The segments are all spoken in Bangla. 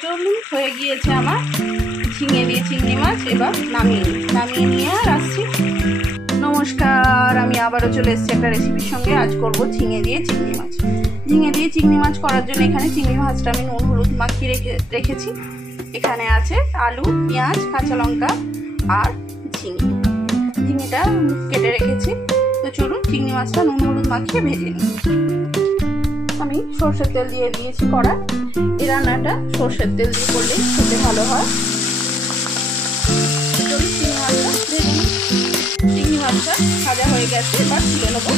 চলুন, হয়ে গিয়েছে আমার ঝিঙে দিয়ে চিংড়ি মাছ। এবার নামিয়ে নিয়ে আর আসছি। নমস্কার, আমি আবারও চলে এসেছি একটা রেসিপির সঙ্গে। আজ করব ঝিঙে দিয়ে চিংড়ি মাছ। ঝিঙে দিয়ে চিংড়ি মাছ করার জন্য এখানে চিংড়ি মাছটা আমি নুন হলুদ মাখিয়ে রেখেছি। এখানে আছে আলু, পেঁয়াজ, কাঁচা লঙ্কা আর ঝিঙেটা কেটে রেখেছি। তো চলুন চিংড়ি মাছটা নুন হলুদ মাখিয়ে ভেজে নিই। আমি সর্ষের তেল দিয়ে দিয়েছি কড়াই। এই রান্নাটা সর্ষের তেল দিয়ে করলে খেতে ভালো হয়। চিংড়ি মাছটা ভাজা হয়ে গেছে, এবার তুলে নেবো।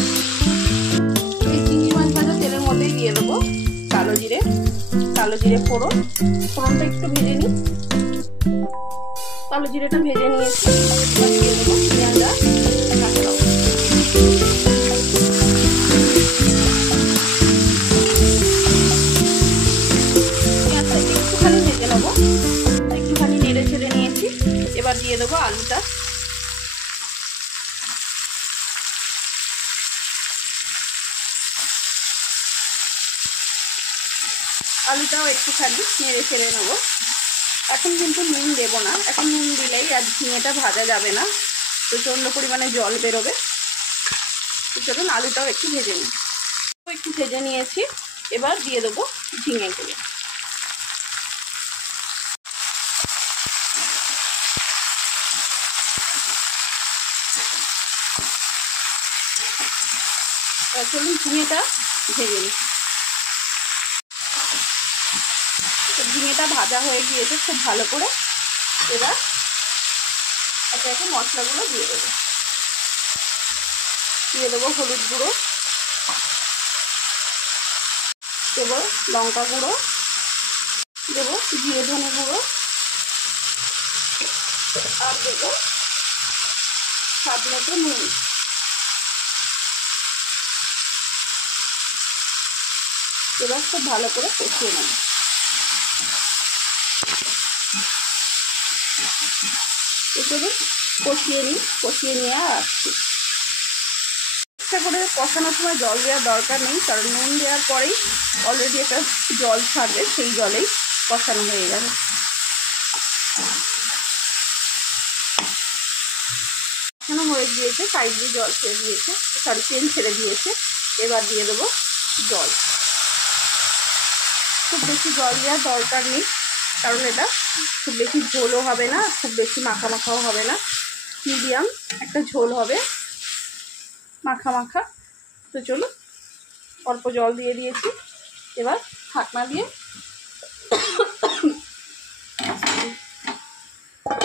এই চিংড়ি মাছ ভাজা তেলের মধ্যেই দিয়ে দেবো কালো জিরে ফোড়নটা একটু ভেজে নিই। কালো জিরেটা ভেজে নিয়েছি, এবার দিয়ে দেবো পেঁয়াজ আর কাঁচা লঙ্কা। পেঁয়াজটা একটুখানি ভেজে নেবো, একটুখানি নেড়ে ছেড়ে নিয়েছি। এবার দিয়ে দেবো আলুটা। আলুটাও একটুখানি নেড়ে ছেড়ে নেবো। এখন কিন্তু নুন দেবো না, এখন নুন দিলেই আর ঝিঙেটা ভাজা যাবে না, প্রচণ্ড পরিমাণে জল বেরোবে। তো চলুন আলুটাও একটু ভেজে নিই। একটু ভেজে নিয়েছি, এবার দিয়ে দেবো ঝিঙেগুলো। চলুন ঝিঙেটা ভেজে নিই। ঝিঙেটা ভাজা হয়ে গিয়েছে খুব ভালো করে। এবার একে একে মশলাগুলো দিয়ে দেবো হলুদ গুঁড়ো, দেবো লঙ্কা গুঁড়ো, দেবো জিরে ধনে গুঁড়ো, আর দেবো স্বাদ মতো নুন। এবার খুব ভালো করে কষিয়ে নেব। এগুলো কষিয়ে নিয়ে আসছি। ইচ্ছা করে কষানোর সময় জল দেওয়ার দরকার নেই, কারণ নুন দেওয়ার পরেই অলরেডি একটা জল ছাড়বে, সেই জলেই কষানো হয়ে যাবে। কষানো হয়ে গিয়েছে, সাইড দিয়ে জল ছেড়ে দিয়েছে, তেল ছেড়ে দিয়েছে। এবার দিয়ে দেবো জল। খুব বেশি জল দেওয়ার দরকার নেই, কারণ এটা খুব বেশি ঝোলও হবে না, খুব বেশি মাখাও হবে না, মিডিয়াম একটা ঝোল হবে, মাখা। তো চলুন, অল্প জল দিয়ে দিয়েছি। এবার ঢাকনা দিয়ে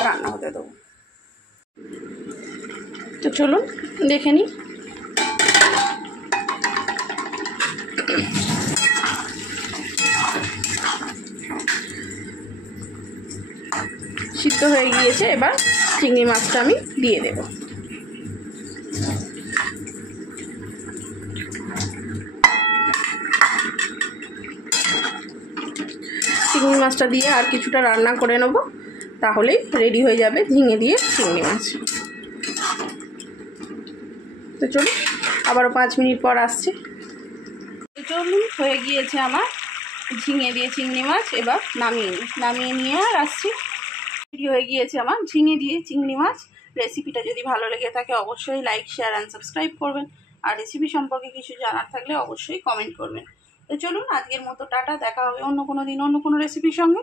রান্না হতে দেবো। তো চলুন দেখে নিই। সিদ্ধ হয়ে গিয়েছে, এবার চিংড়ি মাছটা আমি দিয়ে দেব। চিংড়ি মাছটা দিয়ে আর কিছুটা রান্না করে নেব, তাহলেই রেডি হয়ে যাবে ঝিঙে দিয়ে চিংড়ি মাছ। তো চলুন আবারও 5 মিনিট পর আসছি। তো চলুন, হয়ে গিয়েছে আমার ঝিঙে দিয়ে চিংড়ি মাছ। এবার নামিয়ে নিয়ে আর আসছি। হয়ে গিয়েছে আমার ঝিঙে দিয়ে চিংড়ি মাছ। রেসিপিটা যদি ভালো লেগে থাকে অবশ্যই লাইক, শেয়ার অ্যান্ড সাবস্ক্রাইব করবেন। আর রেসিপি সম্পর্কে কিছু জানার থাকলে অবশ্যই কমেন্ট করবেন। তো চলুন আজকের মতো টাটা, দেখা হবে অন্য কোনো দিন অন্য কোনো রেসিপির সঙ্গে।